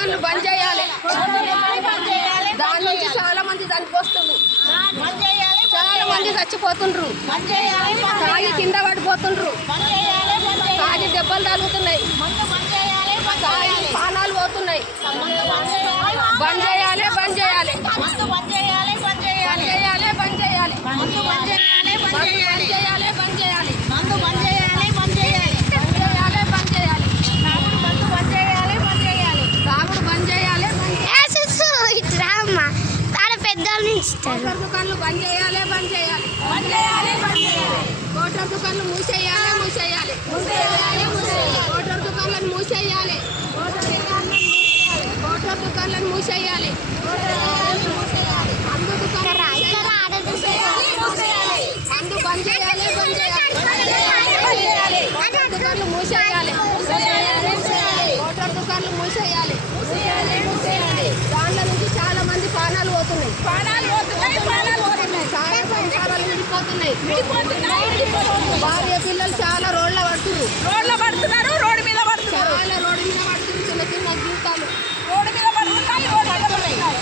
దుకాణాలు బంద్ చేయాలి. దాని నుంచి చాలా మంది చనిపోతుండ్రు, చాలా మంది చచ్చిపోతుండ్రు, తాగి కింద పడిపోతుండ్రు, తాగి దెబ్బలు తగులుతున్నాయి, తాగి ప్రాణాలు పోతున్నాయి. బంద్ చేయాలి, బంద్ చేయాలి, బంద్ చేయాలి, బంద్ చేయాలి, బంద్ చేయాలి, బంద్ చేయాలి, బంద్ చేయాలి, బంద్ చేయాలి, బంద్ చేయాలి, బంద్ చేయాలి, బంద్ చేయాలి, తాగుడు బంద్ చేయాలి, బంద్ చేయాలి, తాగుడు బంద్ చేయాలి, కోట్ల దుకాణాలు బంద్ చేయాలి, బంద్ చేయాలి, బంద్ చేయాలి, బంద్ చేయాలి. కోట్ల దుకాణాలు మూసేయాలి, మూసేయాలి, కోట్ల దుకాణాలను మూసేయాలి, కోట్ల దుకాణాలను మూసేయాలి, అందు దుకాణాలు అందు బంద్ చేయాలి, బంద్ చేయాలి, కోట్ల దుకాణాలు మూసేయాలి, కోట్ల దుకాణాలు మూసేయాలి. దాంట్లో నుంచి చాలా మంది ప్రాణాలు పోతున్నాయి, చాలా సంసారాలు విడిపోతున్నాయి, భార్య పిల్లలు చాలా రోడ్ల పడుతున్నారు.